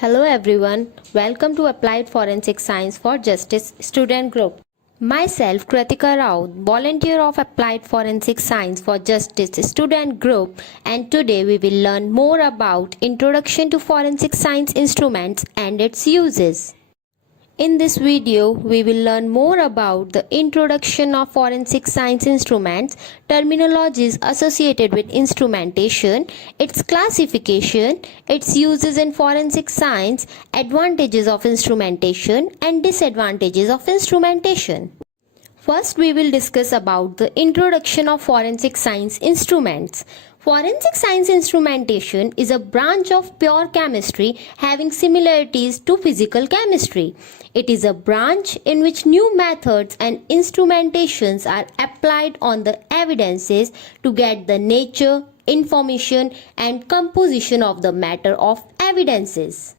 Hello everyone, welcome to Applied Forensic Science for Justice student group. Myself Kritika Raut, volunteer of Applied Forensic Science for Justice student group, and today we will learn more about Introduction to Forensic Science Instruments and its uses. In this video, we will learn more about the introduction of forensic science instruments, terminologies associated with instrumentation, its classification, its uses in forensic science, advantages of instrumentation and disadvantages of instrumentation. First, we will discuss about the introduction of forensic science instruments. Forensic science instrumentation is a branch of pure chemistry having similarities to physical chemistry. It is a branch in which new methods and instrumentations are applied on the evidences to get the nature, information, and composition of the matter of evidences.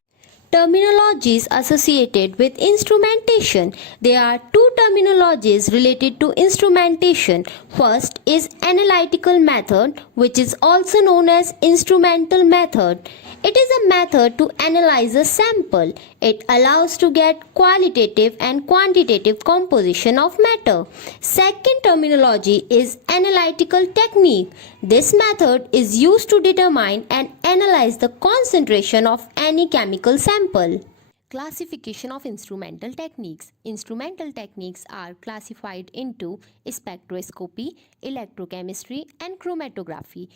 Terminologies associated with instrumentation. There are two terminologies related to instrumentation. First is analytical method, which is also known as instrumental method. It is a method to analyze a sample. It allows to get qualitative and quantitative composition of matter. Second terminology is analytical technique. This method is used to determine and analyze the concentration of any chemical sample. Classification of instrumental techniques. Instrumental techniques are classified into spectroscopy, electrochemistry, and chromatography.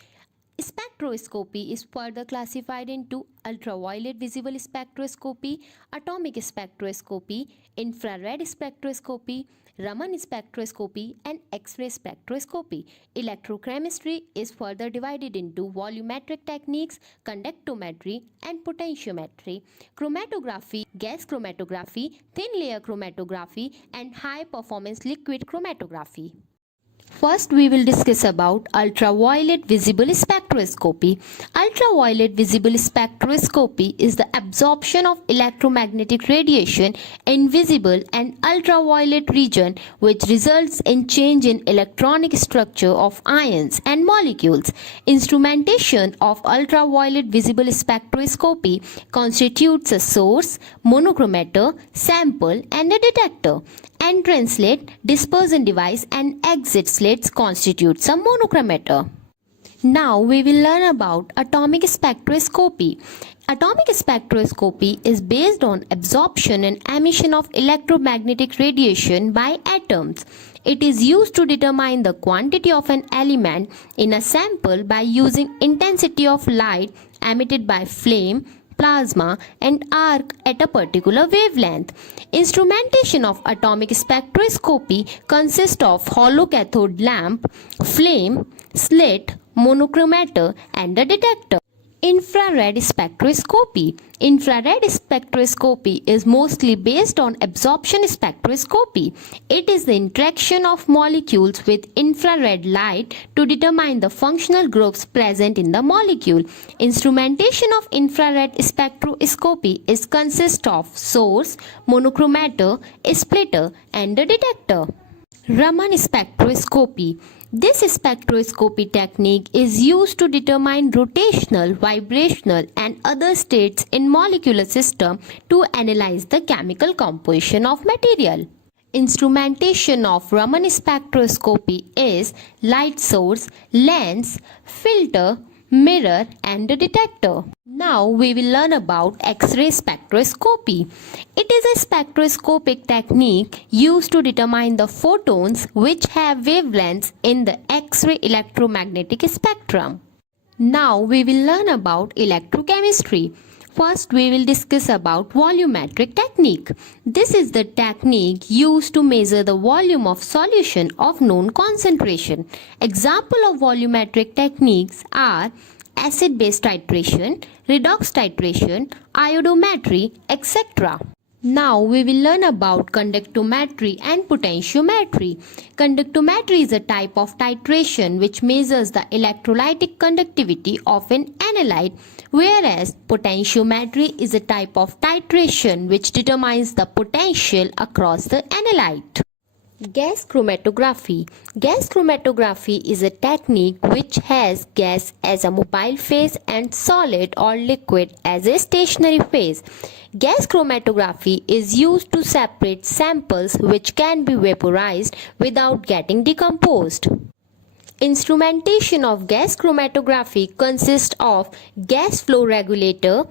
Spectroscopy is further classified into ultraviolet visible spectroscopy, atomic spectroscopy, infrared spectroscopy, Raman spectroscopy, and X-ray spectroscopy. Electrochemistry is further divided into volumetric techniques, conductometry, and potentiometry. Chromatography, gas chromatography, thin layer chromatography, and high performance liquid chromatography. First, we will discuss about ultraviolet visible spectroscopy. Ultraviolet visible spectroscopy is the absorption of electromagnetic radiation in visible and ultraviolet region, which results in change in electronic structure of ions and molecules. Instrumentation of ultraviolet visible spectroscopy constitutes a source, monochromator, sample, and a detector. Entrance slit, dispersion device, and exit slits constitutes a monochromator. Now we will learn about atomic spectroscopy. Atomic spectroscopy is based on absorption and emission of electromagnetic radiation by atoms. It is used to determine the quantity of an element in a sample by using intensity of light emitted by flame, plasma, and arc at a particular wavelength. Instrumentation of atomic spectroscopy consists of hollow cathode lamp, flame, slit, monochromator, and a detector. Infrared spectroscopy. Infrared spectroscopy is mostly based on absorption spectroscopy. It is the interaction of molecules with infrared light to determine the functional groups present in the molecule. Instrumentation of infrared spectroscopy is consist of source, monochromator, splitter, and a detector. Raman spectroscopy. This spectroscopy technique is used to determine rotational, vibrational, and other states in molecular system to analyze the chemical composition of material. Instrumentation of Raman spectroscopy is light source, lens, filter, mirror, and a detector. Now we will learn about X-ray spectroscopy. It is a spectroscopic technique used to determine the photons which have wavelengths in the X-ray electromagnetic spectrum. Now we will learn about electrochemistry. First, we will discuss about volumetric technique. This is the technique used to measure the volume of solution of known concentration. Example of volumetric techniques are acid-base titration, redox titration, iodometry, etc. Now we will learn about conductometry and potentiometry. Conductometry is a type of titration which measures the electrolytic conductivity of an analyte, whereas potentiometry is a type of titration which determines the potential across the analyte. Gas chromatography. Gas chromatography is a technique which has gas as a mobile phase and solid or liquid as a stationary phase. Gas chromatography is used to separate samples which can be vaporized without getting decomposed. Instrumentation of gas chromatography consists of gas flow regulator,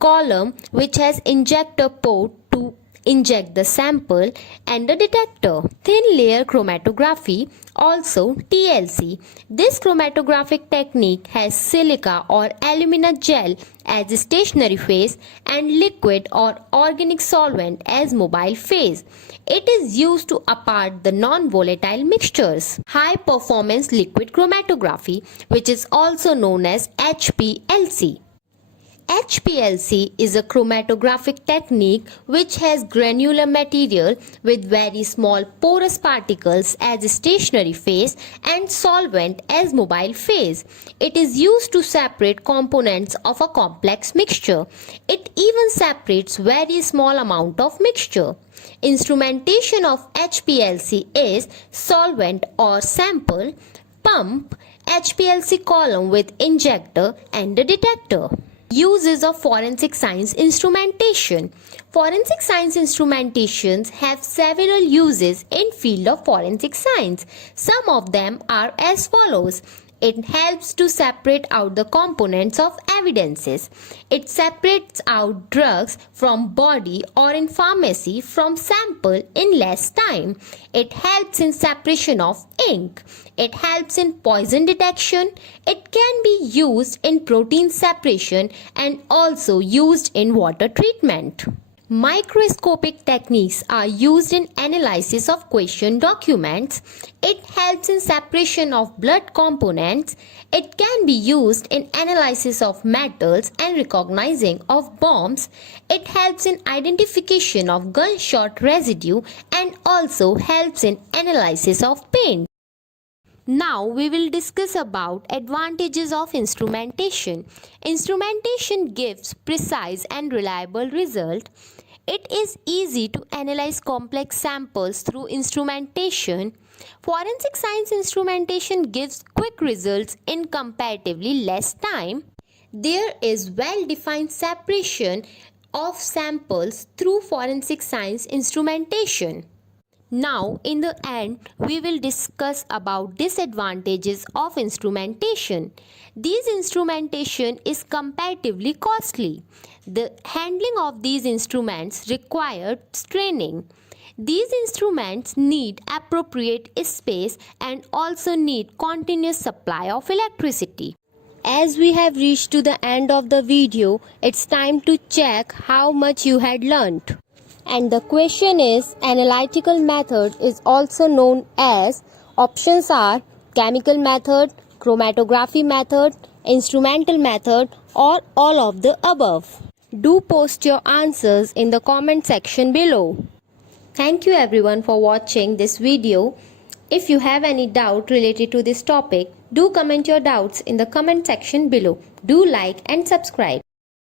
column which has injector port to inject the sample, and a detector. Thin layer chromatography, also TLC. This chromatographic technique has silica or alumina gel as stationary phase and liquid or organic solvent as mobile phase. It is used to apart the non-volatile mixtures. High performance liquid chromatography, which is also known as HPLC. HPLC is a chromatographic technique which has granular material with very small porous particles as stationary phase and solvent as mobile phase. It is used to separate components of a complex mixture. It even separates very small amount of mixture. Instrumentation of HPLC is solvent or sample, pump, HPLC column with injector and a detector. Uses of forensic science instrumentation. Forensic science instrumentations have several uses in field of forensic science. Some of them are as follows. It helps to separate out the components of evidences. It separates out drugs from body or in pharmacy from sample in less time. It helps in separation of ink. It helps in poison detection. It can be used in protein separation and also used in water treatment. Microscopic techniques are used in analysis of question documents. It helps in separation of blood components. It can be used in analysis of metals and recognizing of bombs. It helps in identification of gunshot residue and also helps in analysis of paint. Now we will discuss about advantages of instrumentation. Instrumentation gives precise and reliable result. It is easy to analyze complex samples through instrumentation. Forensic science instrumentation gives quick results in comparatively less time. There is well-defined separation of samples through forensic science instrumentation. Now, in the end, we will discuss about disadvantages of instrumentation. These instrumentation is comparatively costly. The handling of these instruments requires training. These instruments need appropriate space and also need continuous supply of electricity. As we have reached to the end of the video, it's time to check how much you had learnt. And the question is, analytical method is also known as, options are chemical method, chromatography method, instrumental method, or all of the above. Do post your answers in the comment section below. Thank you everyone for watching this video. If you have any doubt related to this topic, do comment your doubts in the comment section below. Do like and subscribe.